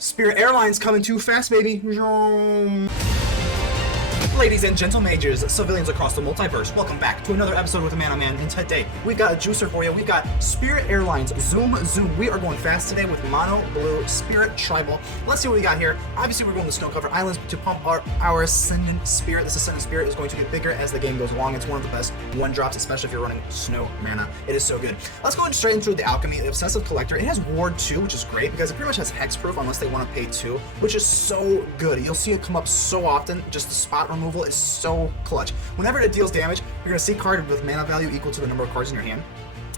Spirit Airlines coming too fast, baby. Ladies and gentle mages, civilians across the multiverse, welcome back to another episode with ManaMan, and today we've got a juicer for you. We've got Spirit Airlines Zoom. We are going fast today with Mono Blue Spirit Tribal. Let's see what we got here. Obviously, we're going to Snow Cover Islands to pump our Ascendant Spirit. This Ascendant Spirit is going to get bigger as the game goes along. It's one of the best one-drops, especially if you're running Snow Mana. It is so good. Let's go straight into the Alchemy, the Obsessive Collector. It has Ward 2, which is great because it pretty much has Hexproof unless they want to pay 2, which is so good. You'll see it come up so often. Just the spot removal is so clutch. Whenever it deals damage, you're going to see a card with mana value equal to the number of cards in your hand.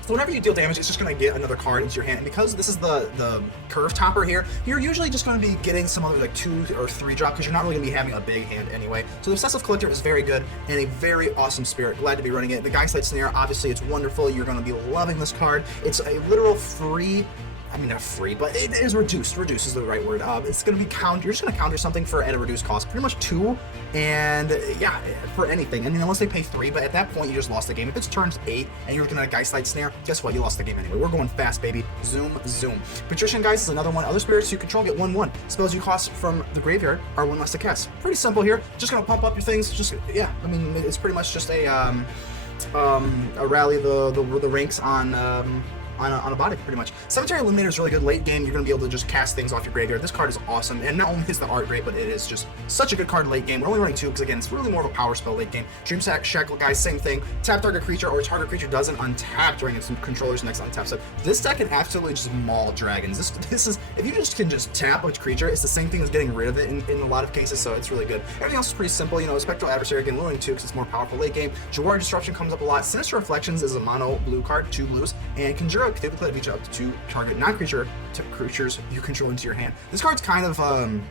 So whenever you deal damage, it's just going to get another card into your hand. And because this is the curve topper here, you're usually just going to be getting some other like 2 or 3 drop because you're not really going to be having a big hand anyway. So the Obsessive Collector is very good and a very awesome spirit. Glad to be running it. The Geistlight Snare, obviously, it's wonderful. You're going to be loving this card. It's a literal free. I mean, not free, but it is reduced. Reduced is the right word. It's going to be counter. You're just going to counter something for at a reduced cost. Pretty much 2, and yeah, for anything. I mean, unless they pay 3, but at that point, you just lost the game. If it's turns 8 and you're going to Geistlight Snare, guess what? You lost the game anyway. We're going fast, baby. Zoom. Patrician Geist is another one. Other spirits you control get 1/1. Spells you cost from the graveyard are 1 less to cast. Pretty simple here. Just going to pump up your things. Just, yeah, I mean, it's pretty much just a rally the ranks on a body, pretty much. Cemetery Illuminator is really good. Late game, you're going to be able to just cast things off your graveyard. This card is awesome, and not only is the art great, but it is just such a good card late game. We're only running 2 because, again, it's really more of a power spell late game. Dreamshackle Geist, same thing. Tap target creature, or target creature doesn't untap during its controller's next untap step. This deck can absolutely just maul dragons. This is, if you just can just tap a creature, it's the same thing as getting rid of it in a lot of cases, so it's really good. Everything else is pretty simple. You know, Spectral Adversary, again, lowering 2 because it's more powerful late game. Jwari Disruption comes up a lot. Sinister Reflections is a mono blue card, 2 blues, and Conjure Activity of each up to target non-creature creatures you control into your hand. This card's kind of, I don't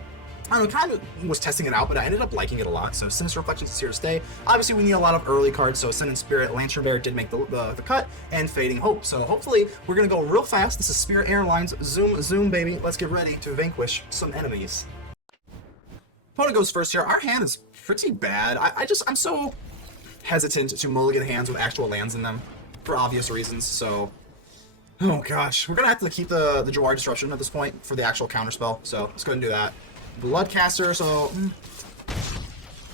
know, kind of was testing it out, but I ended up liking it a lot. So Sinister Reflections is here to stay. Obviously, we need a lot of early cards, so Ascendant Spirit, Lantern Bear did make the cut, and Fading Hope. So hopefully, we're going to go real fast. This is Spirit Airlines. Zoom, baby. Let's get ready to vanquish some enemies. Opponent goes first here. Our hand is pretty bad. I'm so hesitant to mulligan hands with actual lands in them for obvious reasons, so... Oh gosh, we're gonna have to keep the Jwari Disruption at this point for the actual counterspell, so let's go ahead and do that. Bloodcaster, so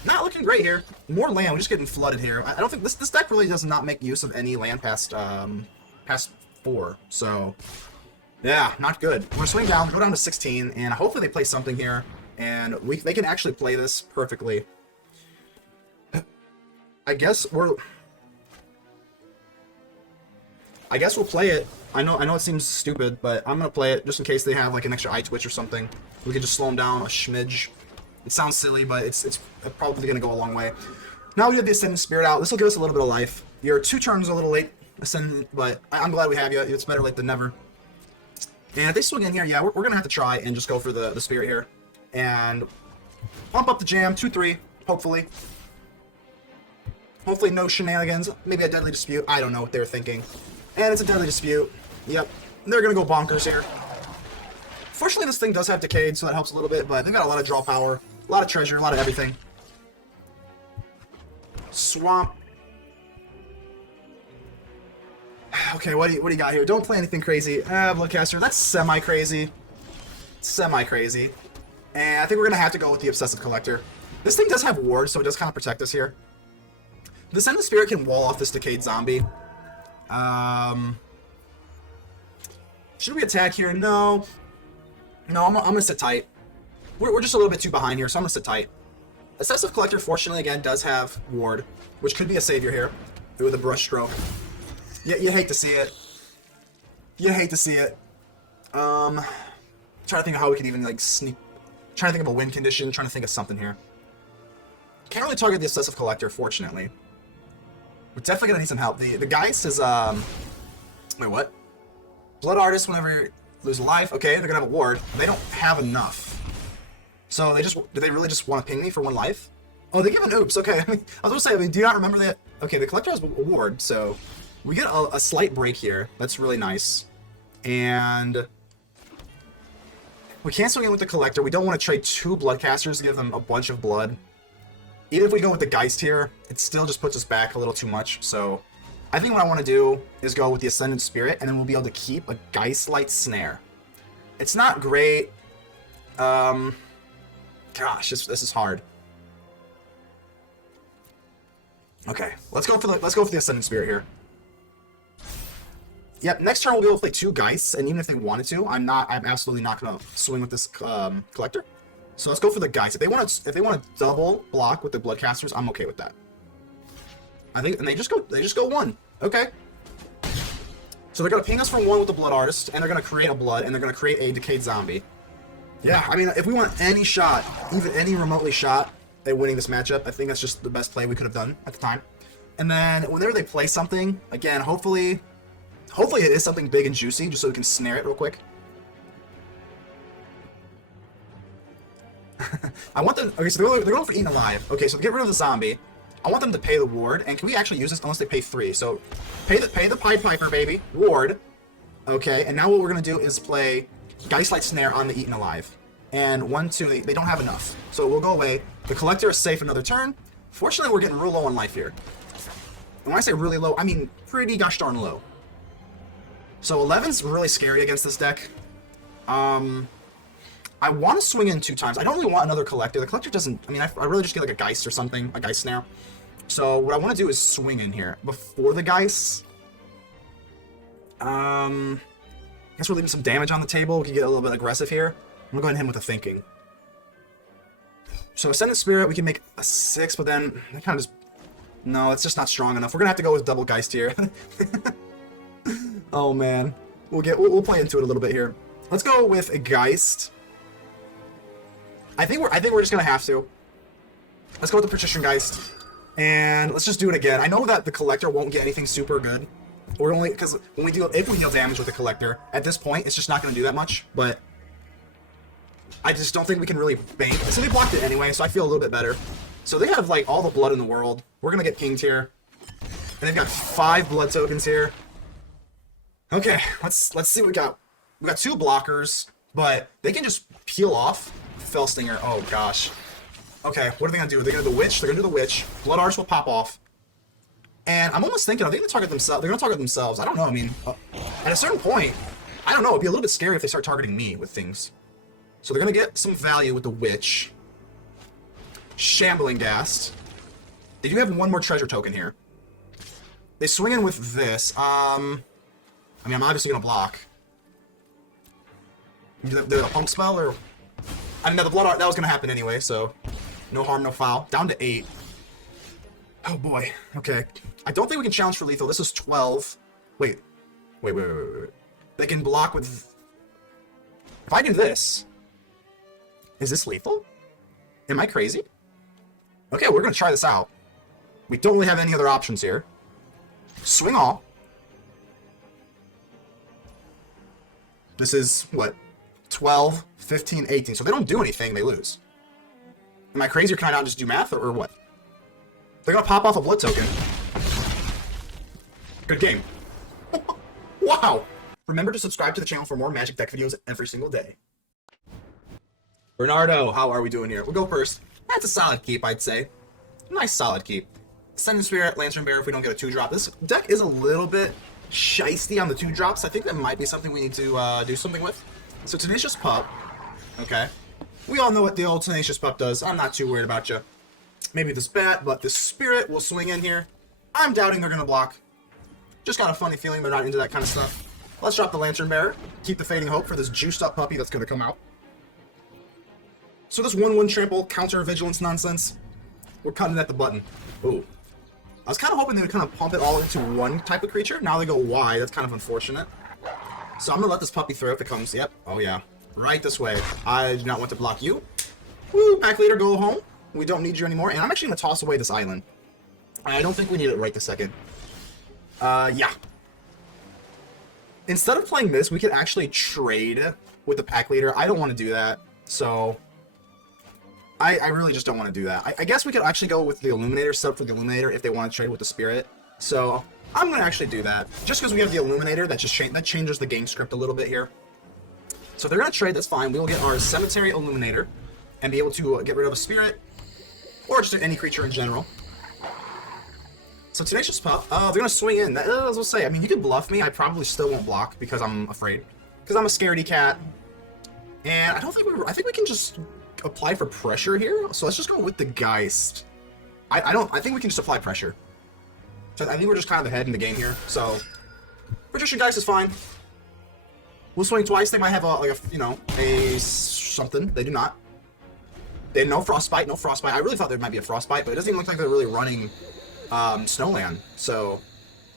not looking great here. More land, we're just getting flooded here. I don't think this deck really does not make use of any land past 4, so yeah, not good. We're gonna swing down, go down to 16, and hopefully they play something here, and they can actually play this perfectly. I guess we'll play it. I know it seems stupid, but I'm gonna play it just in case they have like an extra eye twitch or something. We could just slow them down a smidge. It sounds silly, but it's probably gonna go a long way. Now we have the Ascendant Spirit out. This will give us a little bit of life. Your 2 turns a little late, Ascendant, but I'm glad we have you. It's better late than never. And if they swing in here, yeah, we're gonna have to try and just go for the Spirit here and pump up the jam 2/3, hopefully. Hopefully no shenanigans. Maybe a Deadly Dispute. I don't know what they were thinking. And it's a Deadly Dispute. Yep. They're going to go bonkers here. Fortunately, this thing does have Decayed, so that helps a little bit, but they've got a lot of draw power, a lot of treasure, a lot of everything. Swamp. Okay, what do you got here? Don't play anything crazy. Bloodcaster. That's semi-crazy. Semi-crazy. And I think we're going to have to go with the Obsessive Collector. This thing does have Ward, so it does kind of protect us here. The Ascendant Spirit can wall off this Decayed Zombie. Should we attack here? No. I'm gonna sit tight. We're just a little bit too behind here, so I'm gonna sit tight. Obsessive Collector, fortunately, again, does have Ward, which could be a savior here with a brush stroke. You hate to see it. You hate to see it. Trying to think of how we can even like sneak. Trying to think of a win condition. Trying to think of something here. Can't really target the Obsessive Collector, fortunately. We're definitely gonna need some help. The Geist is wait, what? Blood Artist whenever you lose a life. Okay, they're gonna have a ward. They don't have enough. So do they really just want to ping me for 1 life? Oh, they give an oops. Okay, I was gonna say, do you not remember that? Okay, the Collector has a ward, so we get a slight break here. That's really nice. And we can't swing in with the Collector. We don't want to trade 2 Bloodcasters to give them a bunch of blood. Even if we go with the Geist here, it still just puts us back a little too much, so I think what I want to do is go with the Ascendant Spirit, and then we'll be able to keep a Geistlight Snare. It's not great. Gosh, this is hard. Okay, let's go for the Ascendant Spirit here. Yep, next turn we'll be able to play 2 Geists, and even if they wanted to, I'm absolutely not gonna swing with this collector. So let's go for the Geist. If they want to double block with the Bloodcasters, I'm okay with that. I think, and they just go 1. Okay. So they're gonna ping us for 1 with the Blood Artist, and they're gonna create a Blood, and they're gonna create a Decayed Zombie. Yeah, I mean, if we want any shot, even any remotely shot at winning this matchup, I think that's just the best play we could have done at the time. And then whenever they play something, again, hopefully it is something big and juicy, just so we can snare it real quick. I want them. Okay, so they're going for Eaten Alive. Okay, so to get rid of the zombie, I want them to pay the ward. And can we actually use this unless they pay 3? So pay the Pied Piper, baby, ward. Okay, and now what we're gonna do is play Geistlight Snare on the Eaten Alive. And 1, 2, they don't have enough, so we'll go away. The Collector is safe another turn. Fortunately, we're getting real low on life here. And when I say really low, I mean pretty gosh darn low. So 11's really scary against this deck. I want to swing in 2 times. I don't really want another Collector. The Collector doesn't... I mean, I really just get like a Geist or something. A Geist Snare. So what I want to do is swing in here. Before the Geist... I guess we're leaving some damage on the table. We can get a little bit aggressive here. I'm going to go ahead and hit him with a Thinking. So Ascendant Spirit, we can make a 6, but then... I kind of just... No, it's just not strong enough. We're going to have to go with double Geist here. Oh, man. We'll play into it a little bit here. Let's go with a Geist. I think we're just gonna have to. Let's go with the Patrician Geist, and let's just do it again. I know that the Collector won't get anything super good. We're only because if we deal damage with the Collector at this point, it's just not gonna do that much. But I just don't think we can really bank. So they blocked it anyway, so I feel a little bit better. So they have like all the blood in the world. We're gonna get pinged here, and they've got 5 blood tokens here. Okay, let's see what we got. We got 2 blockers, but they can just peel off. Fell Stinger. Oh gosh. Okay, what are they gonna do? They're gonna do the Witch. They're gonna do the Witch. Blood Arch will pop off. And I'm almost thinking, are they gonna target themselves? They're gonna target themselves. I don't know. I mean, at a certain point, I don't know. It'd be a little bit scary if they start targeting me with things. So they're gonna get some value with the Witch. Shambling Ghast. They do have 1 more treasure token here. They swing in with this. I mean, I'm obviously gonna block. They're a pump spell or. I mean, the blood art, that was going to happen anyway, so no harm, no foul. Down to 8. Oh, boy. Okay. I don't think we can challenge for lethal. This is 12. Wait. They can block with... If I do this... Is this lethal? Am I crazy? Okay, we're going to try this out. We don't really have any other options here. Swing all. This is, what? 12, 15, 18. So they don't do anything, they lose. Am I crazy or can I not just do math or what? They're gonna pop off a blood token. Good game. Wow! Remember to subscribe to the channel for more Magic deck videos every single day. Bernardo, how are we doing here? We'll go first. That's a solid keep, I'd say. Nice solid keep. Ascendant Spirit, Lantern Bearer if we don't get a 2-drop. This deck is a little bit shisty on the 2-drops. I think that might be something we need to do something with. So Tenacious Pup, okay. We all know what the old Tenacious Pup does. I'm not too worried about you. Maybe this bat, but this Spirit will swing in here. I'm doubting they're going to block. Just got a funny feeling they're not into that kind of stuff. Let's drop the Lantern Bearer. Keep the Fading Hope for this juiced up puppy that's going to come out. So this 1/1 trample counter vigilance nonsense, we're cutting at the button. Ooh. I was kind of hoping they would kind of pump it all into one type of creature. Now they go wide. That's kind of unfortunate. So I'm going to let this puppy through if it comes. Yep. Oh, yeah. Right this way. I do not want to block you. Woo, pack leader, go home. We don't need you anymore. And I'm actually going to toss away this island. I don't think we need it right this second. Yeah. Instead of playing this, we could actually trade with the pack leader. I don't want to do that. So I really just don't want to do that. I guess we could actually go with the Illuminator, sub for the Illuminator if they want to trade with the Spirit. So I'm going to actually do that. Just because we have the Illuminator, that changes the game script a little bit here. So if they're going to trade, that's fine. We will get our Cemetery Illuminator and be able to get rid of a Spirit or just any creature in general. So Tenacious Pup, they're going to swing in. As I was say, I mean, you could bluff me. I probably still won't block because I'm afraid. Because I'm a scaredy cat. And I think we can just apply for pressure here. So let's just go with the Geist. I think we can just apply pressure. So I think we're just kind of ahead in the game here. So Patrician Geist is fine. We'll swing twice. They might have a something. They do not. They have no frostbite. No frostbite. I really thought there might be a frostbite, but it doesn't even look like they're really running Snowland. So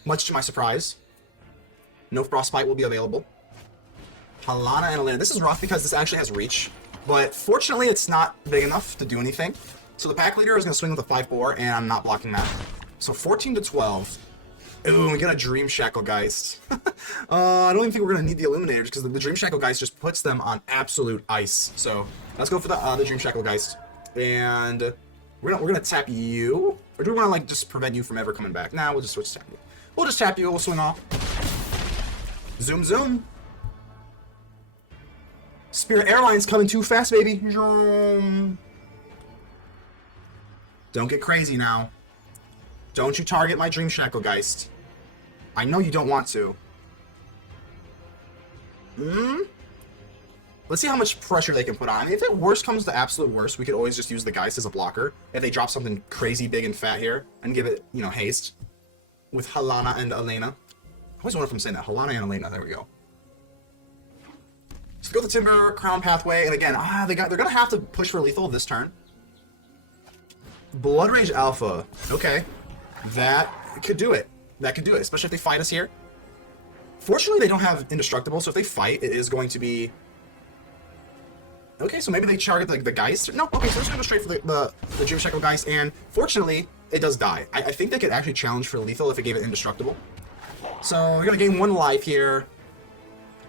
much to my surprise, no frostbite will be available. Halana and Alina. This is rough because this actually has reach, but fortunately it's not big enough to do anything. So the pack leader is going to swing with a 5/4, and I'm not blocking that. So 14 to 12. Ooh, we got a Dreamshackle Geist. I don't even think we're going to need the Illuminators because the Dreamshackle Geist just puts them on absolute ice. So let's go for the Dreamshackle Geist. And we're gonna tap you. Or do we want to like just prevent you from ever coming back? Nah, we'll just switch to tap you. We'll just tap you, we'll swing off. Zoom zoom. Spirit Airlines coming too fast, baby. Don't get crazy now. Don't you target my Dreamshackle Geist. I know you don't want to. Let's see how much pressure they can put on. I mean, if the worst comes to absolute worst, we could always just use the Geist as a blocker. If they drop something crazy big and fat here, and give it, you know, haste. With Halana and Elena. I always wonder if I'm saying that. Halana and Elena, there we go. So go the Timber, Crown Pathway, and again, they're gonna have to push for lethal this turn. Blood Rage Alpha. Okay. That could do it. That could do it, especially if they fight us here. Fortunately, they don't have Indestructible, so if they fight, it is going to be... Okay, so maybe they target the Geist? No, okay, so they're just going to go straight for the Dreamshackle Geist, and fortunately, it does die. I think they could actually challenge for lethal if it gave it Indestructible. So we're going to gain 1 life here.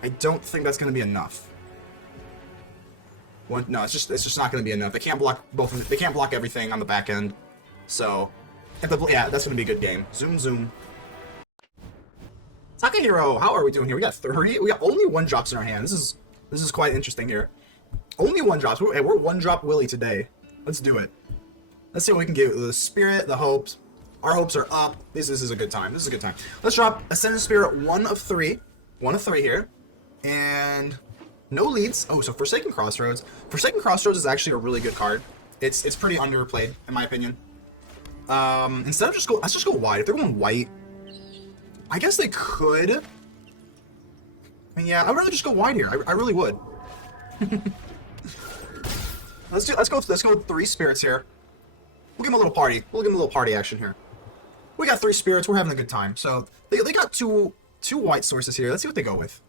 I don't think that's going to be enough. No, it's just not going to be enough. They can't block both. They can't block everything on the back end. So, yeah, that's going to be a good game. Zoom, zoom. Takahiro, how are we doing here? We got 30. We got only 1-drops in our hand. This is quite interesting here. Only 1-drops. We're 1-drop Willy today. Let's do it. Let's see what we can get. The Spirit, the hopes. Our hopes are up. This is a good time. This is a good time. Let's drop Ascendant Spirit 1 of 3. 1 of 3 here. And no leads. Oh, so Forsaken Crossroads. Forsaken Crossroads is actually a really good card. It's pretty underplayed, in my opinion. Instead of let's just go white. If they're going white, I guess they could. I mean, yeah, I'd rather just go white here. I really would. Let's go with 3 spirits here. We'll give them a little party. We'll give them a little party action here. We got 3 spirits. We're having a good time. So they got two white sources here. Let's see what they go with.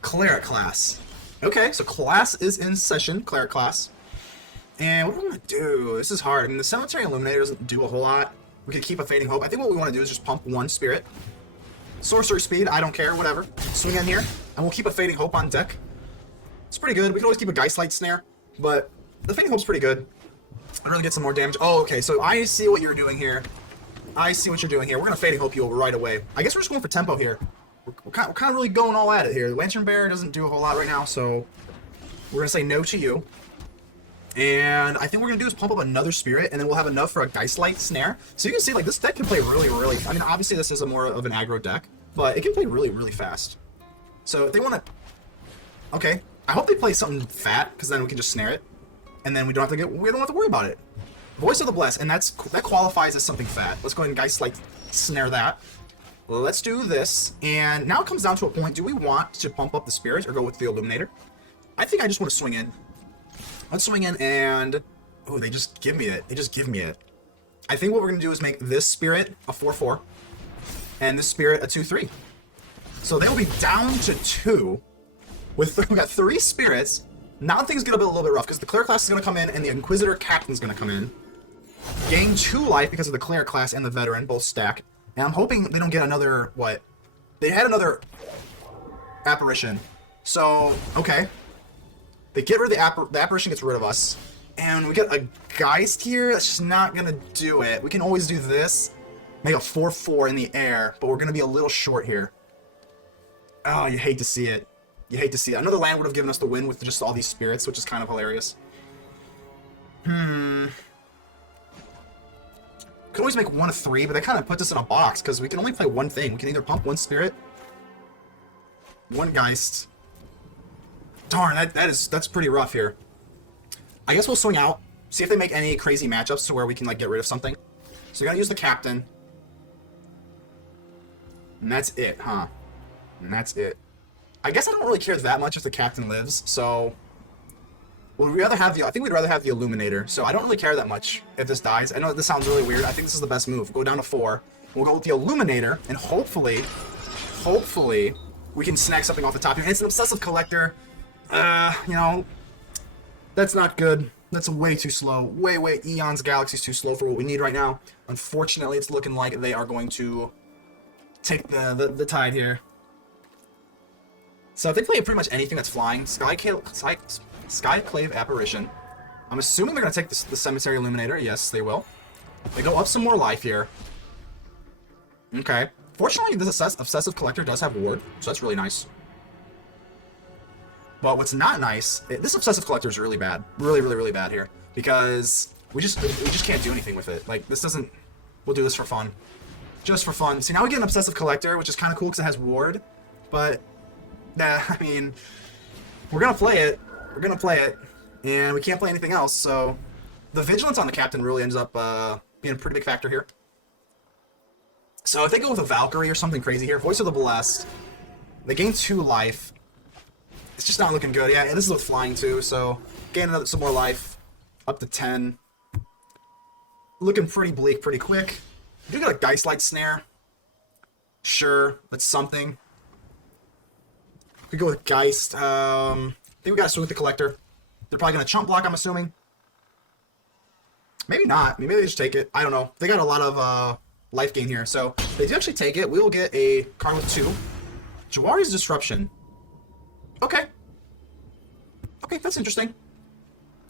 Cleric class. Okay, so class is in session. Cleric class. And what are we gonna do? This is hard. I mean, the Cemetery Illuminator doesn't do a whole lot. We could keep a Fading Hope. I think what we want to do is just pump 1 spirit. Sorcery speed, I don't care, whatever. Swing in here, and we'll keep a Fading Hope on deck. It's pretty good. We can always keep a Geistlight Snare, but the Fading Hope's pretty good. I'd rather get some more damage. Oh, okay, so I see what you're doing here. I see what you're doing here. We're gonna Fading Hope you right away. I guess we're just going for tempo here. We're kind of really going all at it here. The Lantern Bearer doesn't do a whole lot right now, so we're gonna say no to you. And I think what we're gonna do is pump up another spirit, and then we'll have enough for a Geistlight Snare. So you can see, like, this deck can play really, really... I mean, obviously this is a more of an aggro deck, but it can play really, really fast. So if they want to... Okay, I hope they play something fat, because then we can just snare it, and then we don't have to worry about it. Voice of the Blessed, and that qualifies as something fat. Let's go ahead and Geistlight Snare that. Let's do this, and now it comes down to a point. Do we want to pump up the spirits or go with the Illuminator? I think I just want to swing in. Let's swing in and... Oh, they just give me it. They just give me it. I think what we're going to do is make this spirit a 4/4 and this spirit a 2/3. So they'll be down to 2. We got 3 spirits. Now things get a little bit rough because the Cleric class is going to come in and the Inquisitor Captain is going to come in. Gain 2 life because of the Cleric class and the Veteran, both stack. And I'm hoping they don't get another... What? They had another Apparition. So, okay. They get rid of the Apparition gets rid of us. And we get a Geist here. That's just not going to do it. We can always do this. Make a 4/4 in the air. But we're going to be a little short here. Oh, you hate to see it. You hate to see it. Another land would have given us the win with just all these spirits, which is kind of hilarious. Could always make 1 of 3, but that kind of puts us in a box, because we can only play one thing. We can either pump 1 spirit, 1 Geist, Darn, that's pretty rough here. I guess we'll swing out, see if they make any crazy matchups to where we can like get rid of something. So we're gonna use the captain. And that's it, huh? And that's it. I guess I don't really care that much if the captain lives, so we'd rather have the I think we'd rather have the Illuminator, so I don't really care that much if this dies. I know this sounds really weird. I think this is the best move. Go down to 4. We'll go with the Illuminator, and hopefully we can snag something off the top here. And it's an Obsessive Collector. You know, that's not good. That's way too slow. Way eons galaxies too slow for what we need right now. Unfortunately, it's looking like they are going to take the tide here. So I think they have pretty much anything that's flying. Skyclave Apparition. I'm assuming they're going to take the Cemetery Illuminator. Yes, they will. They go up some more life here. Okay. Fortunately, this Obsessive Collector does have Ward, so that's really nice. But what's not nice, this Obsessive Collector is really bad. Really bad here. Because we just can't do anything with it. Like, this doesn't... We'll do this for fun. Just for fun. See, now we get an Obsessive Collector, which is kind of cool because it has Ward. But, nah, I mean... We're going to play it. We're going to play it. And we can't play anything else, so... The Vigilance on the Captain really ends up being a pretty big factor here. So if they go with a Valkyrie or something crazy here, Voice of the Blessed, they gain 2 life. It's just not looking good. Yeah, and this is with flying too, so gain some more life, up to 10. Looking pretty bleak pretty quick. We do got a Geistlight Snare. Sure, that's something. We go with Geist. I think we got to swing with the Collector. They're probably going to chump block, I'm assuming. Maybe not. Maybe they just take it. I don't know. They got a lot of life gain here, so they do actually take it. We will get a card with 2. Jwari's Disruption. Okay. Okay, that's interesting.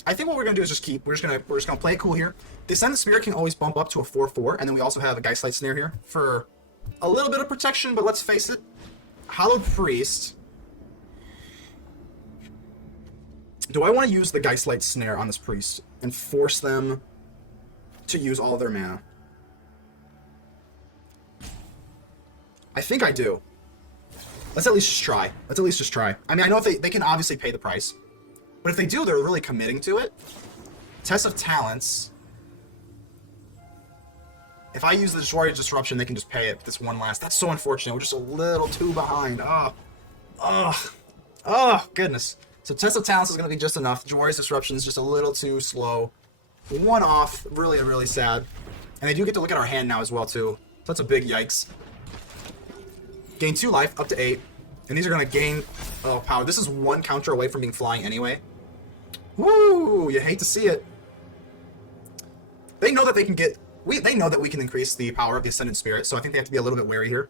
I think what we're gonna do is just keep. We're just gonna play it cool here. The Ascendant Spirit can always bump up to a 4/4, and then we also have a Geistlight Snare here for a little bit of protection. But let's face it, Hallowed Priest. Do I want to use the Geistlight Snare on this priest and force them to use all of their mana? I think I do. Let's at least just try. Let's at least just try. I mean, I know if they can obviously pay the price. But if they do, they're really committing to it. Test of Talents. If I use the Jwari Disruption, they can just pay it this one last. That's so unfortunate. We're just a little too behind. Oh, goodness. So Test of Talents is going to be just enough. Jwari's Disruption is just a little too slow. 1 off. Really sad. And they do get to look at our hand now as well, too. So that's a big yikes. Gain 2 life, up to 8. And these are going to gain power. This is 1 counter away from being flying anyway. Woo! You hate to see it. They know that they can get... They know that we can increase the power of the Ascendant Spirit, so I think they have to be a little bit wary here.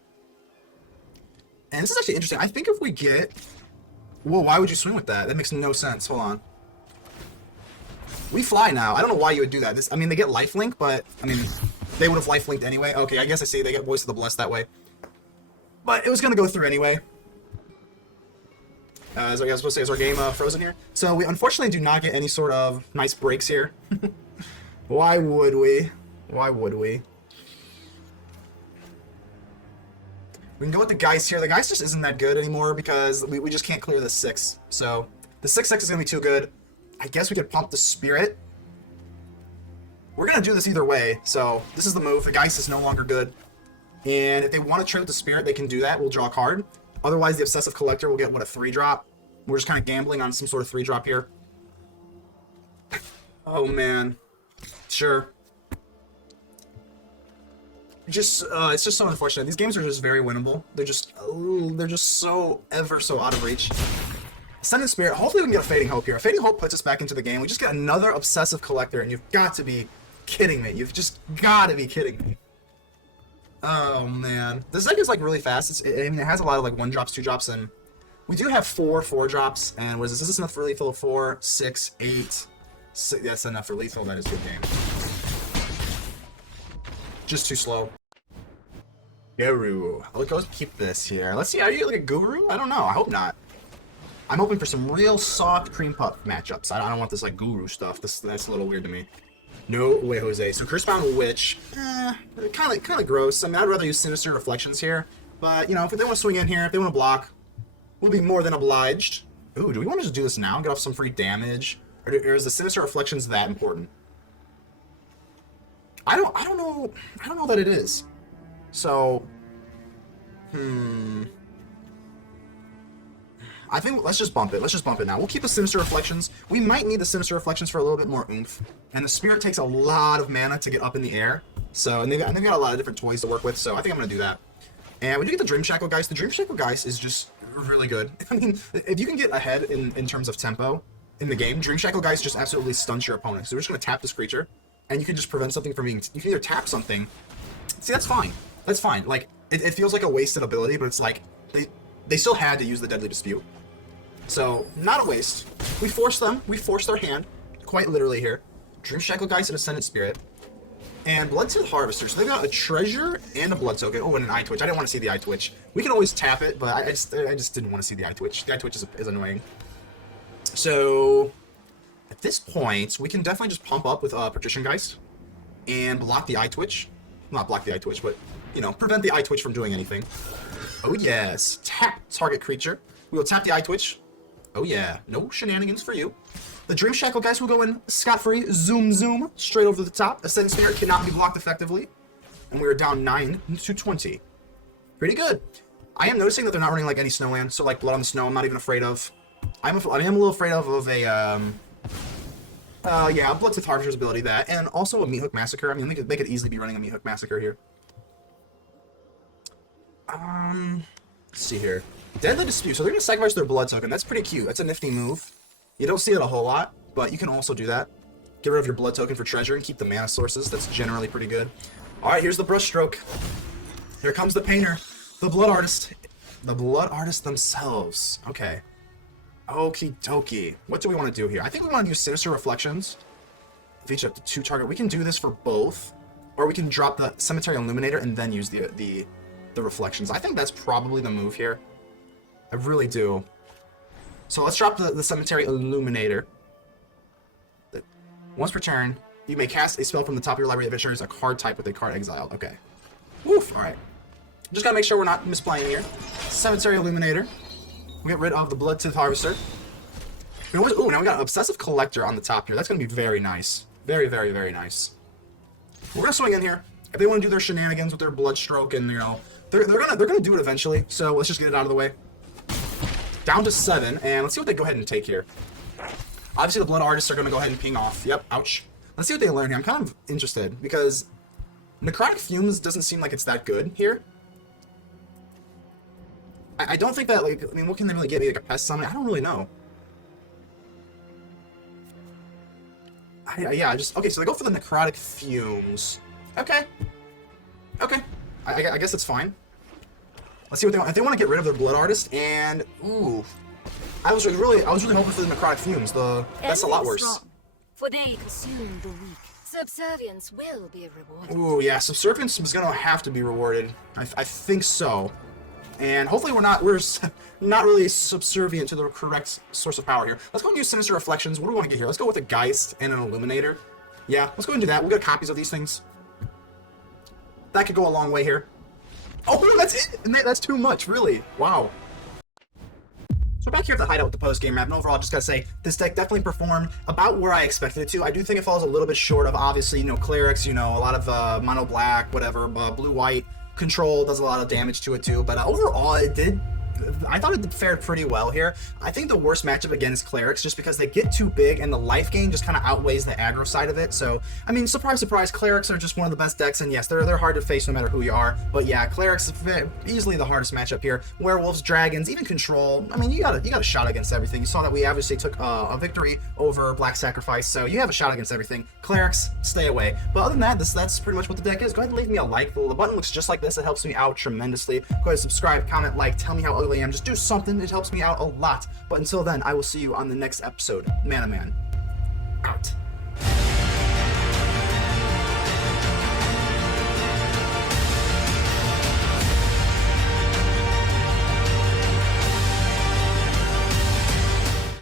And this is actually interesting. I think if we get... Whoa, why would you swing with that? That makes no sense. Hold on. We fly now. I don't know why you would do that. I mean, they get lifelink, but... I mean, they would have life-linked anyway. Okay, I guess I see. They get Voice of the Blessed that way. But it was going to go through anyway. As I was supposed to say, is our game frozen here? So we unfortunately do not get any sort of nice breaks here. Why would we? Why would we? We can go with the Geist here. The Geist just isn't that good anymore because we just can't clear the 6. So the 6/6 is going to be too good. I guess we could pump the Spirit. We're going to do this either way. So this is the move. The Geist is no longer good. And if they want to trade with the Spirit, they can do that. We'll draw a card. Otherwise, the Obsessive Collector will get, what, a 3-drop? We're just kind of gambling on some sort of 3-drop here. Oh, man. Sure. Just, it's just so unfortunate. These games are just very winnable. They're just so, ever so out of reach. Ascendant Spirit. Hopefully we can get a Fading Hope here. A Fading Hope puts us back into the game. We just get another Obsessive Collector, and you've got to be kidding me. You've just got to be kidding me. Oh, man. This deck is, like, really fast. I mean, it has a lot of, like, 1-drops, 2-drops, and we do have 4 4-drops, and what is this? Is this enough for lethal? 4, 6, 8. That's enough for lethal. That is a good game. Just too slow. Guru. Let's go keep this here. Let's see. Are you, like, a guru? I don't know. I hope not. I'm hoping for some real soft cream puff matchups. I don't want this, like, guru stuff. That's a little weird to me. No way, Jose. So Cursebound Witch, kind of gross. I mean, I'd rather use Sinister Reflections here, but you know, if they want to swing in here, if they want to block, we'll be more than obliged. Ooh, do we want to just do this now and get off some free damage? Or is the Sinister Reflections that important? I don't know that it is. So, I think let's just bump it. Let's just bump it now. We'll keep the Sinister Reflections. We might need the Sinister Reflections for a little bit more oomph. And the Spirit takes a lot of mana to get up in the air. So, and they've got a lot of different toys to work with. So I think I'm gonna do that. And we do get the Dreamshackle Geist. The Dreamshackle Geist is just really good. I mean, if you can get ahead in terms of tempo in the game, Dreamshackle Geist just absolutely stunts your opponent. So we're just gonna tap this creature, and you can just prevent something from being. You can either tap something. See, that's fine. That's fine. Like it feels like a wasted ability, but it's like they still had to use the Deadly Dispute. So, not a waste. We forced them. We forced their hand, quite literally here. Dreamshackle Geist and Ascendant Spirit. And Bloodtooth Harvester. So they've got a treasure and a blood token. Oh, and an eye twitch. I didn't want to see the eye twitch. We can always tap it, but I just didn't want to see the eye twitch. The eye twitch is annoying. So, at this point, we can definitely just pump up with Patrician Geist and block the eye twitch. Not block the eye twitch, but, you know, prevent the eye twitch from doing anything. Oh, yes. Tap target creature. We will tap the eye twitch. Oh yeah, no shenanigans for you. The Dreamshackle Geist will go in scot-free, zoom, straight over the top. Ascendant Spirit cannot be blocked effectively. And we are down 9 to 20. Pretty good. I am noticing that they're not running like any Snowland, so like Blood on the Snow I'm not even afraid of. I am a little afraid of a, yeah, Bloodtooth Harvester's ability, that, and also a Meathook Massacre. I mean, they could easily be running a Meathook Massacre here. Let's see here. Deadly Dispute. So they're going to sacrifice their blood token. That's pretty cute. That's a nifty move. You don't see it a whole lot, but you can also do that. Get rid of your blood token for treasure and keep the mana sources. That's generally pretty good. Alright, here's the brushstroke. Here comes the painter. The blood artist. The blood artist themselves. Okay. Okie dokie. What do we want to do here? I think we want to use Sinister Reflections. Feature up to 2 target. We can do this for both. Or we can drop the Cemetery Illuminator and then use the Reflections. I think that's probably the move here. I really do. So let's drop the Cemetery Illuminator. Once per turn, you may cast a spell from the top of your library that features a card type with a card exiled. Okay. Woof. Alright. Just gotta make sure we're not misplaying here. Cemetery Illuminator. We get rid of the Bloodtooth Harvester. Ooh, now we got Obsessive Collector on the top here. That's gonna be very nice. Very, very, very nice. We're gonna swing in here. If they want to do their shenanigans with their Bloodstroke and, you know, they're gonna do it eventually. So let's just get it out of the way. Down to 7, and let's see what they go ahead and take here. Obviously, the Blood Artists are going to go ahead and ping off. Yep, ouch. Let's see what they learn here. I'm kind of interested, because Necrotic Fumes doesn't seem like it's that good here. I don't think that, like, I mean, what can they really get? Like a Pest Summon? I don't really know. Yeah, okay, so they go for the Necrotic Fumes. Okay. Okay. I guess it's fine. Let's see what they want. If they want to get rid of their Blood Artist, and ooh, I was really hoping for the Necrotic Fumes. That's a lot worse. For they consume the weak. Subservience will be rewarded. Ooh, yeah, Subservience is gonna have to be rewarded. I think so. And hopefully we're not really subservient to the correct source of power here. Let's go and use Sinister Reflections. What do we want to get here? Let's go with a Geist and an Illuminator. Yeah, let's go and do that. We'll get copies of these things. That could go a long way here. Oh, that's it! And that's too much, really. Wow. So we're back here at the hideout with the post-game map, and overall, just gotta say, this deck definitely performed about where I expected it to. I do think it falls a little bit short of, obviously, you know, Clerics, you know, a lot of mono-black, whatever, blue-white. Control does a lot of damage to it, too. But overall, I thought it fared pretty well here. I think the worst matchup again is Clerics, just because they get too big and the life gain just kind of outweighs the aggro side of it. So, I mean, surprise, surprise, Clerics are just one of the best decks, and yes, they're hard to face no matter who you are. But yeah, Clerics is easily the hardest matchup here. Werewolves, Dragons, even Control. I mean, you got a shot against everything. You saw that we obviously took a victory over Black Sacrifice, so you have a shot against everything. Clerics, stay away. But other than that, that's pretty much what the deck is. Go ahead and leave me a like. The button looks just like this. It helps me out tremendously. Go ahead and subscribe, comment, like, tell me how ugly I am. Just do something. It helps me out a lot. But until then, I will see you on the next episode. ManaMan, out.